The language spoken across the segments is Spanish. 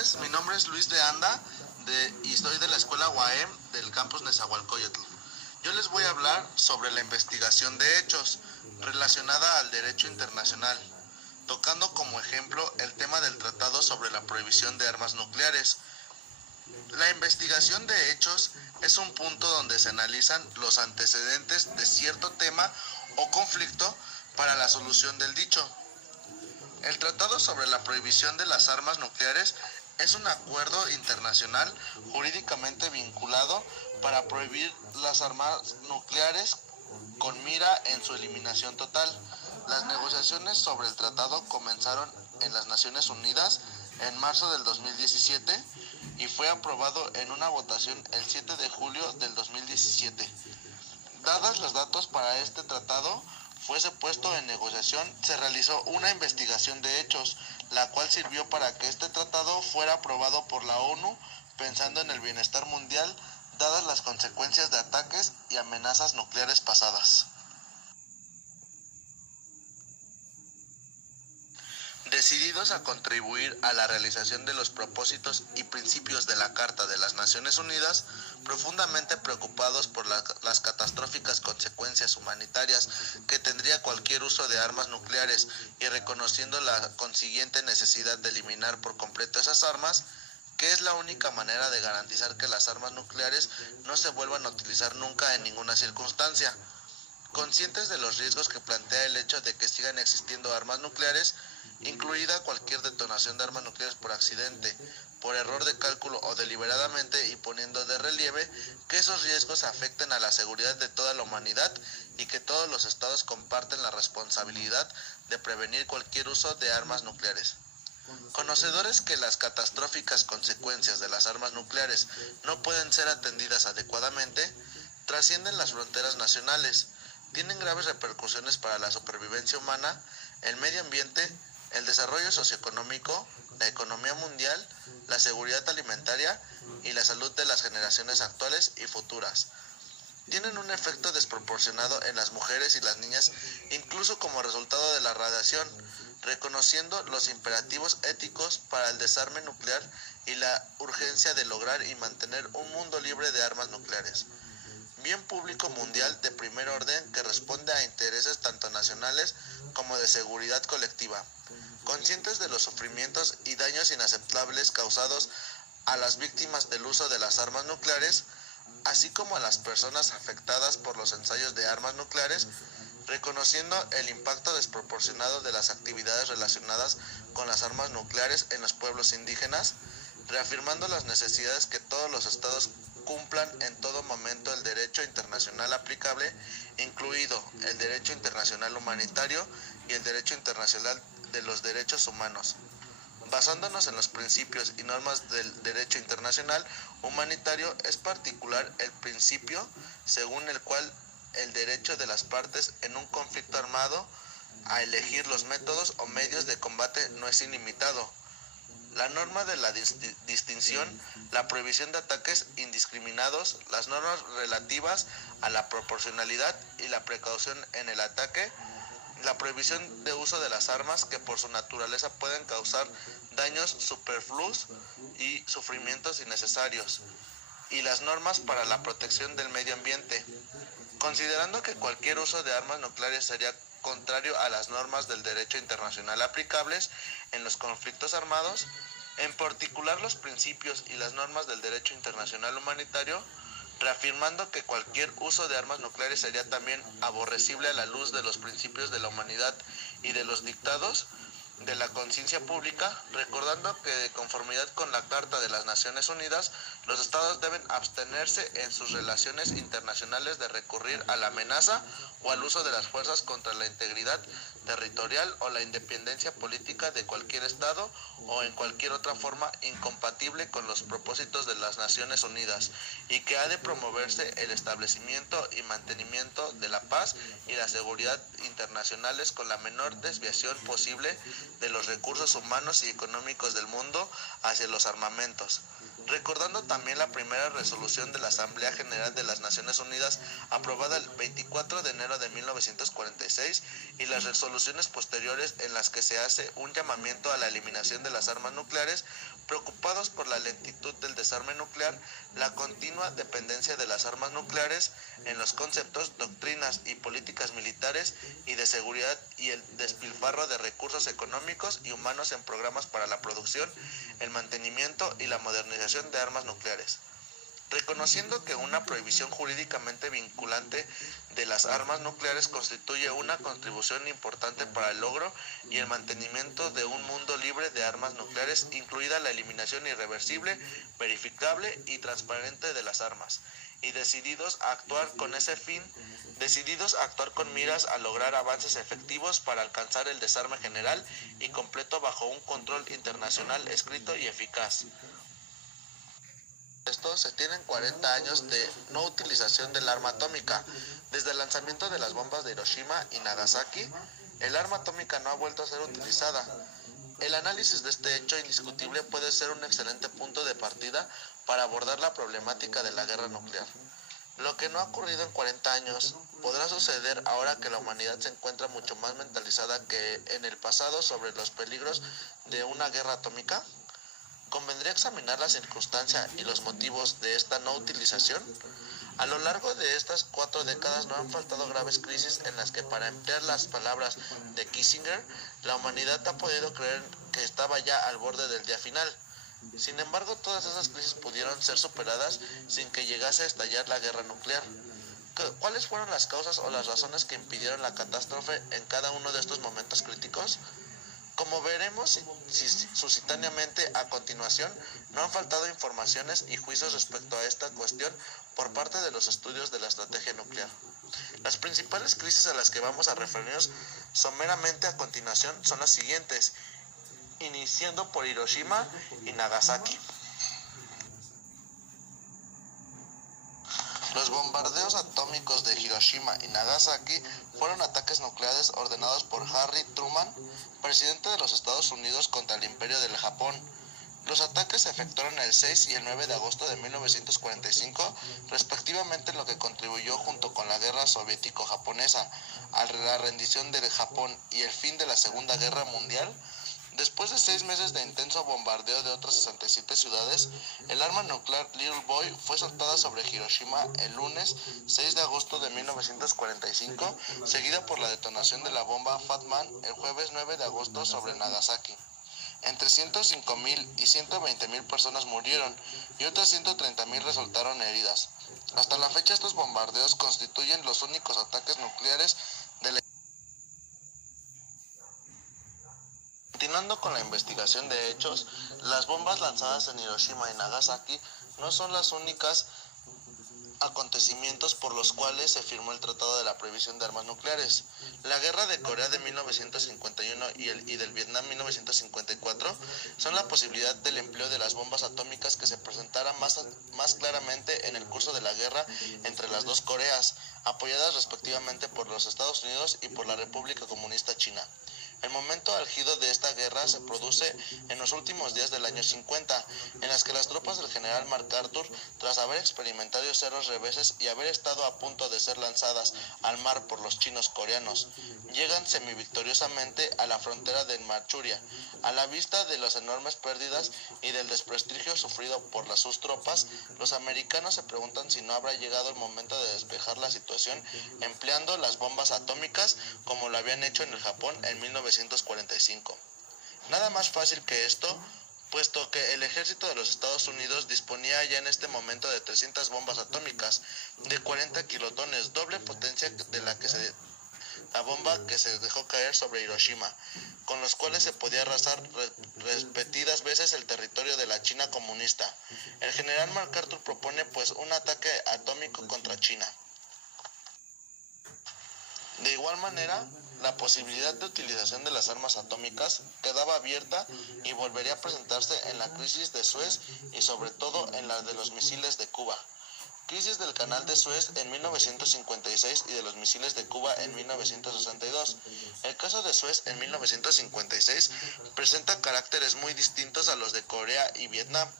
tardes, mi nombre es Luis de Anda y soy de la escuela UAM del campus Nezahualcóyotl. Yo les voy a hablar sobre la investigación de hechos relacionada al derecho internacional, tocando como ejemplo el tema del tratado sobre la prohibición de armas nucleares. La investigación de hechos es un punto donde se analizan los antecedentes de cierto tema o conflicto para la solución del dicho. El Tratado sobre la Prohibición de las Armas Nucleares es un acuerdo internacional jurídicamente vinculado para prohibir las armas nucleares con mira en su eliminación total. Las negociaciones sobre el tratado comenzaron en las Naciones Unidas en marzo del 2017 y fue aprobado en una votación el 7 de julio del 2017. Dadas los datos para este tratado fuese puesto en negociación, se realizó una investigación de hechos, la cual sirvió para que este tratado fuera aprobado por la ONU, pensando en el bienestar mundial, dadas las consecuencias de ataques y amenazas nucleares pasadas. Decididos a contribuir a la realización de los propósitos y principios de la Carta de las Naciones Unidas, profundamente preocupados por las catastróficas consecuencias humanitarias que tendría cualquier uso de armas nucleares y reconociendo la consiguiente necesidad de eliminar por completo esas armas, que es la única manera de garantizar que las armas nucleares no se vuelvan a utilizar nunca en ninguna circunstancia. Conscientes de los riesgos que plantea el hecho de que sigan existiendo armas nucleares, incluida cualquier detonación de armas nucleares por accidente, por error de cálculo o deliberadamente, y poniendo de relieve que esos riesgos afecten a la seguridad de toda la humanidad y que todos los estados comparten la responsabilidad de prevenir cualquier uso de armas nucleares. Conocedores que las catastróficas consecuencias de las armas nucleares no pueden ser atendidas adecuadamente, trascienden las fronteras nacionales, tienen graves repercusiones para la supervivencia humana, el medio ambiente, el desarrollo socioeconómico, la economía mundial, la seguridad alimentaria y la salud de las generaciones actuales y futuras. Tienen un efecto desproporcionado en las mujeres y las niñas, incluso como resultado de la radiación, reconociendo los imperativos éticos para el desarme nuclear y la urgencia de lograr y mantener un mundo libre de armas nucleares. Bien público mundial de primer orden que responde a intereses tanto nacionales como de seguridad colectiva. Conscientes de los sufrimientos y daños inaceptables causados a las víctimas del uso de las armas nucleares, así como a las personas afectadas por los ensayos de armas nucleares, reconociendo el impacto desproporcionado de las actividades relacionadas con las armas nucleares en los pueblos indígenas, reafirmando las necesidades que todos los estados cumplan en todo momento el derecho internacional aplicable, incluido el derecho internacional humanitario y el derecho internacional de los derechos humanos. Basándonos en los principios y normas del derecho internacional humanitario, es particular el principio según el cual el derecho de las partes en un conflicto armado a elegir los métodos o medios de combate no es ilimitado. La norma de la distinción, la prohibición de ataques indiscriminados, las normas relativas a la proporcionalidad y la precaución en el ataque, la prohibición de uso de las armas que por su naturaleza pueden causar daños superfluos y sufrimientos innecesarios, y las normas para la protección del medio ambiente. Considerando que cualquier uso de armas nucleares sería contrario a las normas del derecho internacional aplicables en los conflictos armados, en particular los principios y las normas del derecho internacional humanitario, reafirmando que cualquier uso de armas nucleares sería también aborrecible a la luz de los principios de la humanidad y de los dictados de la conciencia pública, recordando que de conformidad con la Carta de las Naciones Unidas, los estados deben abstenerse en sus relaciones internacionales de recurrir a la amenaza o al uso de las fuerzas contra la integridad territorial o la independencia política de cualquier estado o en cualquier otra forma incompatible con los propósitos de las Naciones Unidas, y que ha de promoverse el establecimiento y mantenimiento de la paz y la seguridad internacionales con la menor desviación posible de los recursos humanos y económicos del mundo hacia los armamentos, recordando también la primera resolución de la Asamblea General de las Naciones Unidas aprobada el 24 de enero de 1946 y las resoluciones posteriores en las que se hace un llamamiento a la eliminación de las armas nucleares, preocupados por la lentitud del desarme nuclear, la continua dependencia de las armas nucleares en los conceptos, doctrinas y políticas militares y de seguridad y el despilfarro de recursos económicos y humanos en programas para la producción, el mantenimiento y la modernización de armas nucleares. Reconociendo que una prohibición jurídicamente vinculante de las armas nucleares constituye una contribución importante para el logro y el mantenimiento de un mundo libre de armas nucleares, incluida la eliminación irreversible, verificable y transparente de las armas, y decididos a actuar con ese fin, decididos a actuar con miras a lograr avances efectivos para alcanzar el desarme general y completo bajo un control internacional escrito y eficaz. Esto se tienen 40 años de no utilización del arma atómica. Desde el lanzamiento de las bombas de Hiroshima y Nagasaki, el arma atómica no ha vuelto a ser utilizada. El análisis de este hecho indiscutible puede ser un excelente punto de partida para abordar la problemática de la guerra nuclear. Lo que no ha ocurrido en 40 años podrá suceder ahora que la humanidad se encuentra mucho más mentalizada que en el pasado sobre los peligros de una guerra atómica. ¿Convendría examinar la circunstancia y los motivos de esta no utilización? A lo largo de estas 4 décadas no han faltado graves crisis en las que, para emplear las palabras de Kissinger, la humanidad ha podido creer que estaba ya al borde del día final. Sin embargo, todas esas crisis pudieron ser superadas sin que llegase a estallar la guerra nuclear. ¿Cuáles fueron las causas o las razones que impidieron la catástrofe en cada uno de estos momentos críticos? Como veremos suscitánеamente a continuación, no han faltado informaciones y juicios respecto a esta cuestión por parte de los estudios de la estrategia nuclear. Las principales crisis a las que vamos a referirnos someramente a continuación son las siguientes, iniciando por Hiroshima y Nagasaki. Los bombardeos atómicos de Hiroshima y Nagasaki fueron ataques nucleares ordenados por Harry Truman, presidente de los Estados Unidos, contra el Imperio del Japón. Los ataques se efectuaron el 6 y el 9 de agosto de 1945, respectivamente, lo que contribuyó, junto con la guerra soviético-japonesa, a la rendición del Japón y el fin de la Segunda Guerra Mundial. Después de 6 meses de intenso bombardeo de otras 67 ciudades, el arma nuclear Little Boy fue soltada sobre Hiroshima el lunes 6 de agosto de 1945, seguida por la detonación de la bomba Fat Man el jueves 9 de agosto sobre Nagasaki. Entre 105.000 y 120.000 personas murieron y otras 130.000 resultaron heridas. Hasta la fecha, estos bombardeos constituyen los únicos ataques nucleares de la... Continuando con la investigación de hechos, las bombas lanzadas en Hiroshima y Nagasaki no son las únicas acontecimientos por los cuales se firmó el Tratado de la Prohibición de Armas Nucleares. La Guerra de Corea de 1951 y del Vietnam 1954 son la posibilidad del empleo de las bombas atómicas que se presentará más claramente en el curso de la guerra entre las dos Coreas, apoyadas respectivamente por los Estados Unidos y por la República Comunista China. El momento álgido de esta guerra se produce en los últimos días del año 50, en las que las tropas del general MacArthur, tras haber experimentado serios reveses y haber estado a punto de ser lanzadas al mar por los chinos coreanos, llegan semivictoriosamente a la frontera de Manchuria. A la vista de las enormes pérdidas y del desprestigio sufrido por sus tropas, los americanos se preguntan si no habrá llegado el momento de despejar la situación empleando las bombas atómicas como lo habían hecho en el Japón en 1945. Nada más fácil que esto, puesto que el ejército de los Estados Unidos disponía ya en este momento de 300 bombas atómicas de 40 kilotones, doble potencia de la bomba que se dejó caer sobre Hiroshima, con los cuales se podía arrasar repetidas veces el territorio de la China comunista. El general MacArthur propone pues un ataque atómico contra China. De igual manera, la posibilidad de utilización de las armas atómicas quedaba abierta y volvería a presentarse en la crisis de Suez y sobre todo en la de los misiles de Cuba. Crisis del Canal de Suez en 1956 y de los misiles de Cuba en 1962. El caso de Suez en 1956 presenta caracteres muy distintos a los de Corea y Vietnam.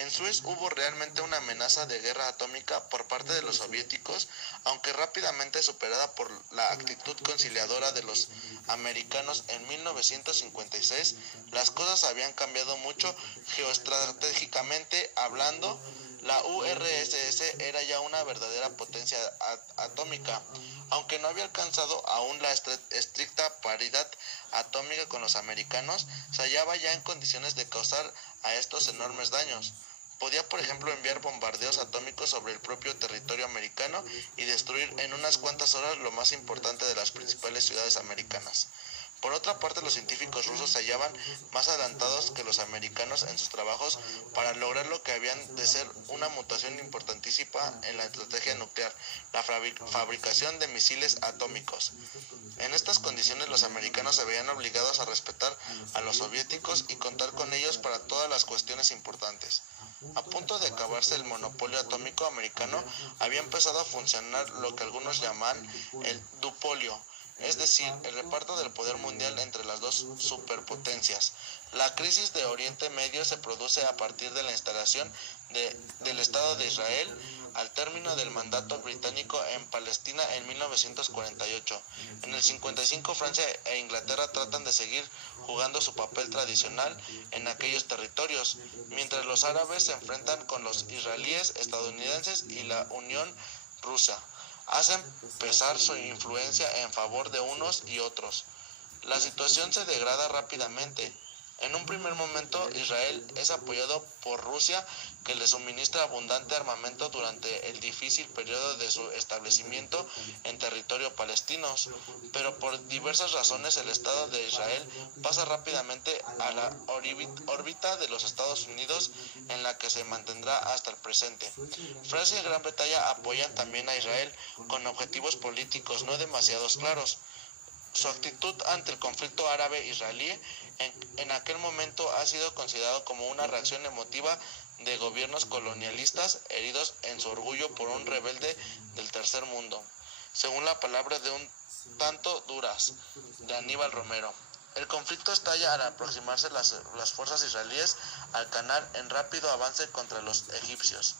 En Suez hubo realmente una amenaza de guerra atómica por parte de los soviéticos, aunque rápidamente superada por la actitud conciliadora de los americanos en 1956, las cosas habían cambiado mucho geoestratégicamente hablando. La URSS era ya una verdadera potencia atómica, aunque no había alcanzado aún la estricta paridad atómica con los americanos, se hallaba ya en condiciones de causar a estos enormes daños. Podía, por ejemplo, enviar bombardeos atómicos sobre el propio territorio americano y destruir en unas cuantas horas lo más importante de las principales ciudades americanas. Por otra parte, los científicos rusos se hallaban más adelantados que los americanos en sus trabajos para lograr lo que habían de ser una mutación importantísima en la estrategia nuclear, la fabricación de misiles atómicos. En estas condiciones, los americanos se veían obligados a respetar a los soviéticos y contar con ellos para todas las cuestiones importantes. A punto de acabarse el monopolio atómico americano, había empezado a funcionar lo que algunos llaman el duopolio, es decir, el reparto del poder mundial entre las dos superpotencias. La crisis de Oriente Medio se produce a partir de la instalación del Estado de Israel al término del mandato británico en Palestina en 1948. En el 55 Francia e Inglaterra tratan de seguir jugando su papel tradicional en aquellos territorios, mientras los árabes se enfrentan con los israelíes, estadounidenses y la Unión Rusa. Hacen pesar su influencia en favor de unos y otros. La situación se degrada rápidamente. En un primer momento, Israel es apoyado por Rusia, que le suministra abundante armamento durante el difícil periodo de su establecimiento en territorio palestino, pero por diversas razones el Estado de Israel pasa rápidamente a la órbita de los Estados Unidos, en la que se mantendrá hasta el presente. Francia y Gran Bretaña apoyan también a Israel con objetivos políticos no demasiado claros. Su actitud ante el conflicto árabe-israelí en aquel momento ha sido considerado como una reacción emotiva de gobiernos colonialistas heridos en su orgullo por un rebelde del tercer mundo, según la palabra de un tanto duras de Aníbal Romero. El conflicto estalla al aproximarse las fuerzas israelíes al canal en rápido avance contra los egipcios.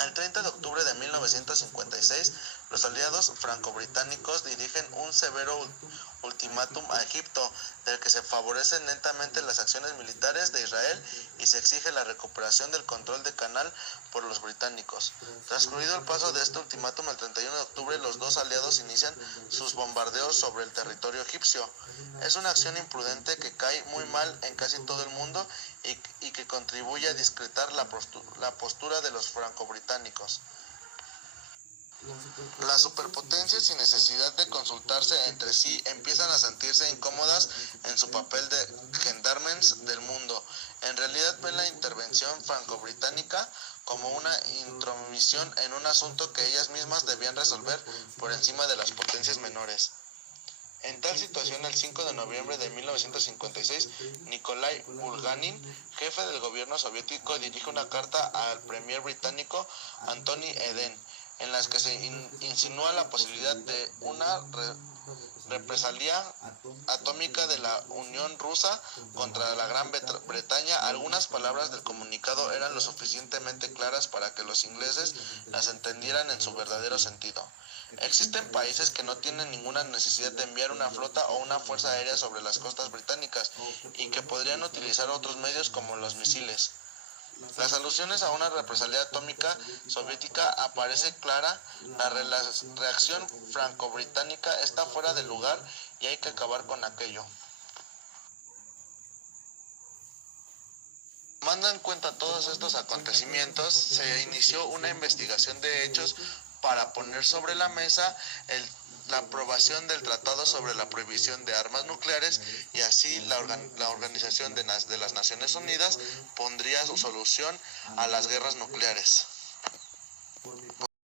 El 30 de octubre de 1956, los aliados franco-británicos dirigen un severo ultimátum a Egipto, del que se favorecen netamente las acciones militares de Israel y se exige la recuperación del control del canal por los británicos. Transcurrido el plazo de este ultimátum, el 31 de octubre, los dos aliados inician sus bombardeos sobre el territorio egipcio. Es una acción imprudente que cae muy mal en casi todo el mundo y que contribuye a discretar la postura de los franco-británicos. Las superpotencias, sin necesidad de consultarse entre sí, empiezan a sentirse incómodas en su papel de gendarmes del mundo. En realidad ven la intervención franco-británica como una intromisión en un asunto que ellas mismas debían resolver por encima de las potencias menores. En tal situación, el 5 de noviembre de 1956, Nikolai Bulganin, jefe del gobierno soviético, dirige una carta al premier británico Anthony Eden, en las que se insinúa la posibilidad de una represalia atómica de la Unión Rusa contra la Gran Bretaña. Algunas palabras del comunicado eran lo suficientemente claras para que los ingleses las entendieran en su verdadero sentido. Existen países que no tienen ninguna necesidad de enviar una flota o una fuerza aérea sobre las costas británicas y que podrían utilizar otros medios como los misiles. Las alusiones a una represalia atómica soviética aparece clara. La reacción franco-británica está fuera de lugar y hay que acabar con aquello. Tomando en cuenta todos estos acontecimientos, se inició una investigación de hechos para poner sobre la mesa la aprobación del Tratado sobre la Prohibición de Armas Nucleares, y así la Organización de las Naciones Unidas pondría su solución a las guerras nucleares.